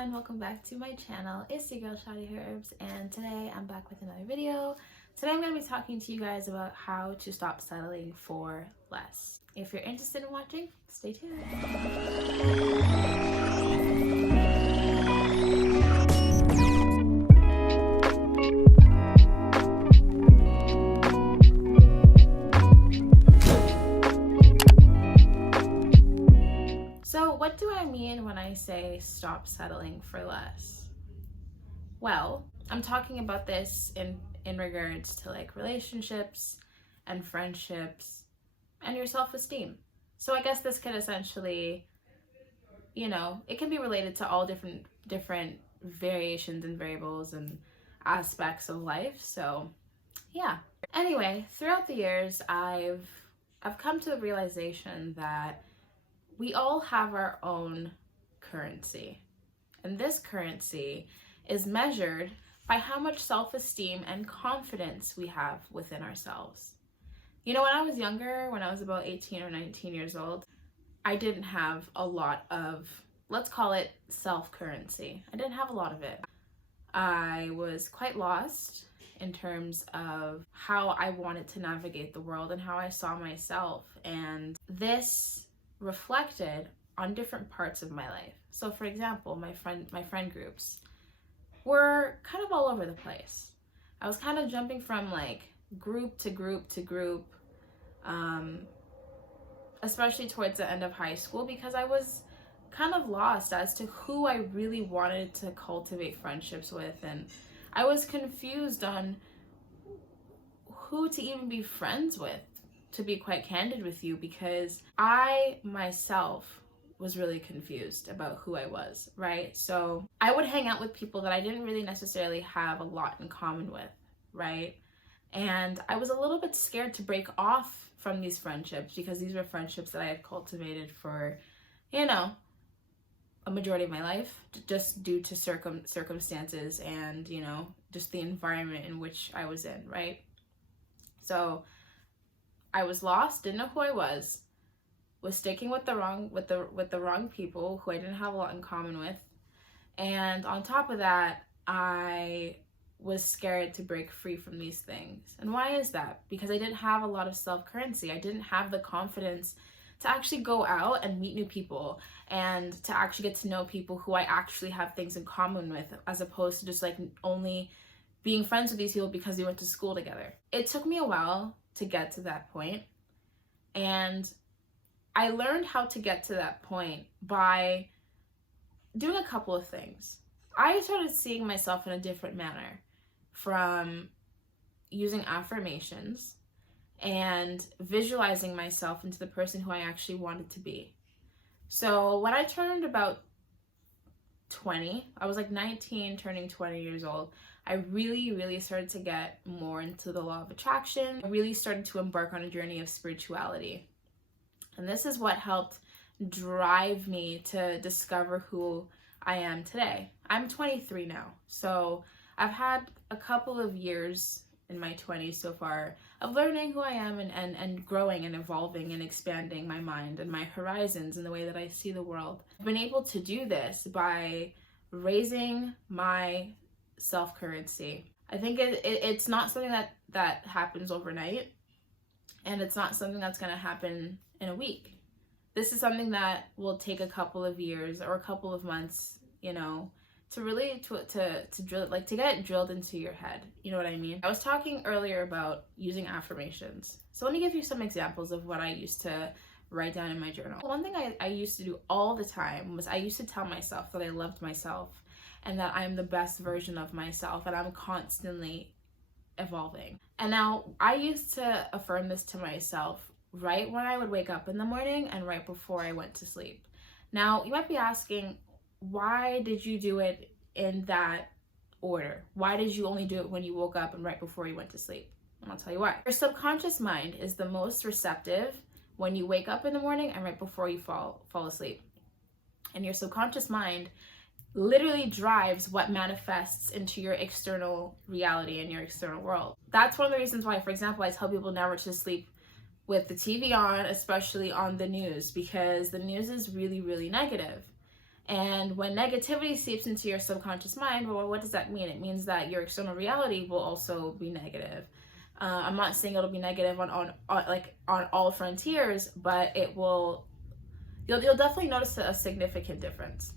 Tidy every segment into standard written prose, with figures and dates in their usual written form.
everyone, welcome back to my channel. It's your girl Shadi Herbs, and today I'm back with another video. Today I'm going to be talking to you guys about how to stop settling for less. If you're interested in watching, stay tuned. So what do I mean when I say stop settling for less? Well, I'm talking about this in regards to like relationships and friendships and your self-esteem. So I guess this could essentially, it can be related to all different variations and variables and aspects of life. So yeah. Anyway, throughout the years, I've come to the realization that we all have our own currency. And this currency is measured by how much self-esteem and confidence we have within ourselves. When I was younger, when I was about 18 or 19 years old, I didn't have a lot of, let's call it self-currency. I didn't have a lot of it. I was quite lost in terms of how I wanted to navigate the world and how I saw myself. And this reflected on different parts of my life. So for example, my friend groups were kind of all over the place. I was kind of jumping from like group to group to group, especially towards the end of high school, because I was kind of lost as to who I really wanted to cultivate friendships with, and I was confused on who to even be friends with, to be quite candid with you, because I myself was really confused about who I was, right? So I would hang out with people that I didn't really necessarily have a lot in common with, right? And I was a little bit scared to break off from these friendships, because these were friendships that I had cultivated for, a majority of my life, just due to circumstances and, just the environment in which I was in, right? So I was lost, didn't know who I was sticking with the wrong people who I didn't have a lot in common with. And on top of that, I was scared to break free from these things. And why is that? Because I didn't have a lot of self-currency. I didn't have the confidence to actually go out and meet new people and to actually get to know people who I actually have things in common with, as opposed to just like only being friends with these people because we went to school together. It took me a while to get to that point, and I learned how to get to that point by doing a couple of things. I started seeing myself in a different manner, from using affirmations and visualizing myself into the person who I actually wanted to be. So when I turned about 20, I was like 19 turning 20 years old, I really started to get more into the law of attraction. I really started to embark on a journey of spirituality. And this is what helped drive me to discover who I am today. I'm 23 now, so I've had a couple of years in my 20s so far of learning who I am and growing and evolving and expanding my mind and my horizons and the way that I see the world. I've been able to do this by raising my self-currency. I think it's not something that happens overnight, and it's not something that's going to happen in a week. This is something that will take a couple of years or a couple of months, to really to drill, like, to get it drilled into your head. You know what I mean? I was talking earlier about using affirmations. So let me give you some examples of what I used to write down in my journal. One thing I used to do all the time was I used to tell myself that I loved myself and that I'm the best version of myself and I'm constantly evolving. And now I used to affirm this to myself right when I would wake up in the morning and right before I went to sleep. Now, you might be asking, why did you do it in that order? Why did you only do it when you woke up and right before you went to sleep? And I'll tell you why. Your subconscious mind is the most receptive when you wake up in the morning and right before you fall asleep. And your subconscious mind literally drives what manifests into your external reality and your external world. That's one of the reasons why, for example, I tell people never to sleep with the TV on, especially on the news, because the news is really negative. And when negativity seeps into your subconscious mind, well, what does that mean? It means that your external reality will also be negative. I'm not saying it'll be negative on all frontiers, but it will. You'll definitely notice a significant difference.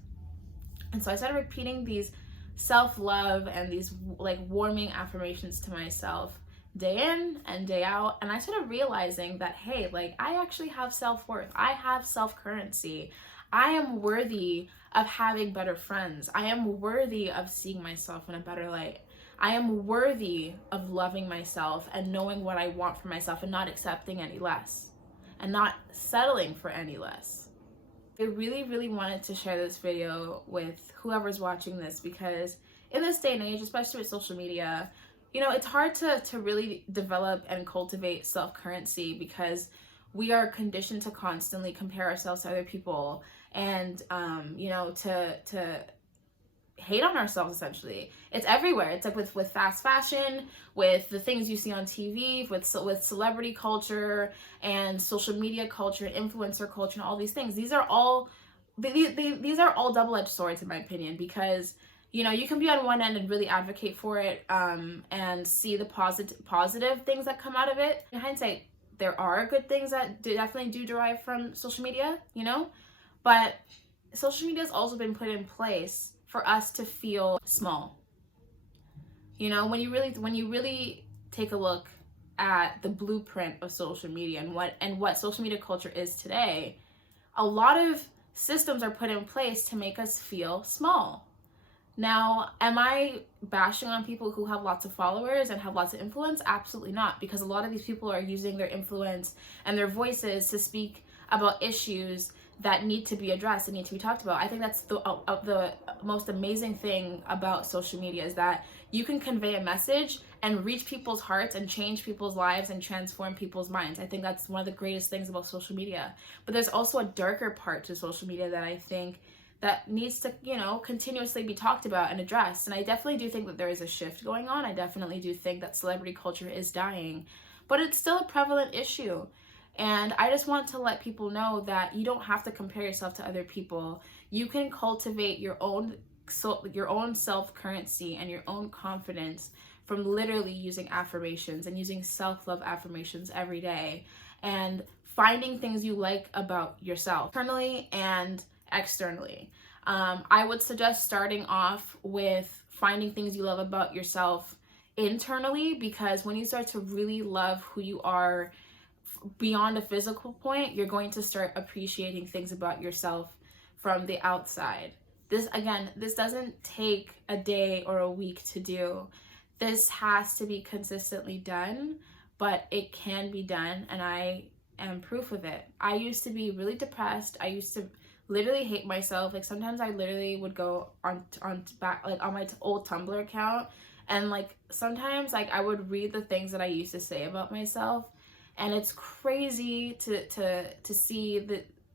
And so I started repeating these self-love and these like warming affirmations to myself day in and day out, and I started realizing that, hey, like, I actually have self-worth. I have self-currency. I am worthy of having better friends. I am worthy of seeing myself in a better light. I am worthy of loving myself and knowing what I want for myself and not accepting any less and not settling for any less. I really, really wanted to share this video with whoever's watching this, because in this day and age, especially with social media, you know, it's hard to really develop and cultivate self-currency, because we are conditioned to constantly compare ourselves to other people and, you know, to hate on ourselves. Essentially, it's everywhere. It's like with fast fashion, with the things you see on TV, with celebrity culture and social media culture, influencer culture, and all these things. These are all double-edged swords, in my opinion, because, you know, you can be on one end and really advocate for it, and see the positive things that come out of it. In hindsight, there are good things that definitely do derive from social media, you know, but social media has also been put in place for us to feel small. You know, when you really take a look at the blueprint of social media and what social media culture is today, a lot of systems are put in place to make us feel small. Now, am I bashing on people who have lots of followers and have lots of influence? Absolutely not, because a lot of these people are using their influence and their voices to speak about issues that need to be addressed and need to be talked about. I think that's the most amazing thing about social media, is that you can convey a message and reach people's hearts and change people's lives and transform people's minds. I think that's one of the greatest things about social media. But there's also a darker part to social media that I think that needs to, you know, continuously be talked about and addressed. And I definitely do think that there is a shift going on. I definitely do think that celebrity culture is dying, but it's still a prevalent issue. And I just want to let people know that you don't have to compare yourself to other people. You can cultivate your own self-currency and your own confidence from literally using affirmations and using self-love affirmations every day, and finding things you like about yourself, internally and externally. I would suggest starting off with finding things you love about yourself internally, because when you start to really love who you are beyond a physical point, you're going to start appreciating things about yourself from the outside. This doesn't take a day or a week to do. This has to be consistently done, but it can be done, and I am proof of it. I used to be really depressed. I used to literally hate myself. Like, sometimes I literally would go on my old Tumblr account, and like sometimes like I would read the things that I used to say about myself, and it's crazy to see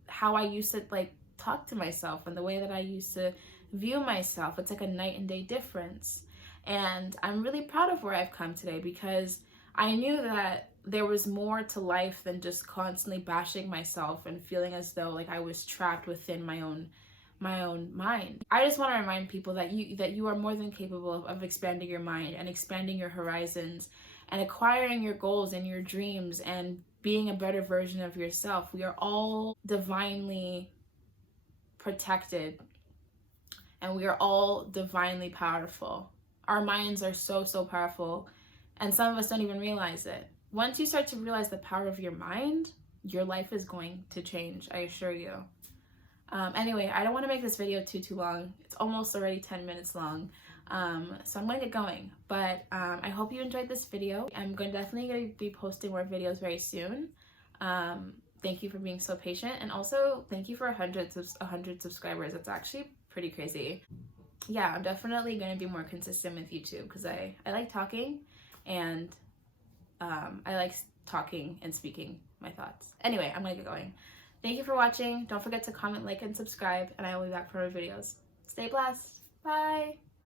how I used to like talk to myself and the way that I used to view myself. It's like a night and day difference. And I'm really proud of where I've come today, because I knew that there was more to life than just constantly bashing myself and feeling as though like I was trapped within my own mind. I just want to remind people that you are more than capable of expanding your mind and expanding your horizons and acquiring your goals and your dreams and being a better version of yourself. We are all divinely protected, and we are all divinely powerful. Our minds are so powerful, and some of us don't even realize it. Once you start to realize the power of your mind, your life is going to change, I assure you. Anyway, I don't want to make this video too long. It's almost already 10 minutes long. So I'm going to get going, but I hope you enjoyed this video. I'm definitely going to be posting more videos very soon. Thank you for being so patient, and also thank you for 100 subscribers. That's actually pretty crazy. Yeah, I'm definitely going to be more consistent with YouTube, because I like talking, and I like talking and speaking my thoughts. Anyway, I'm going to get going. Thank you for watching. Don't forget to comment, like, and subscribe, and I will be back for more videos. Stay blessed. Bye.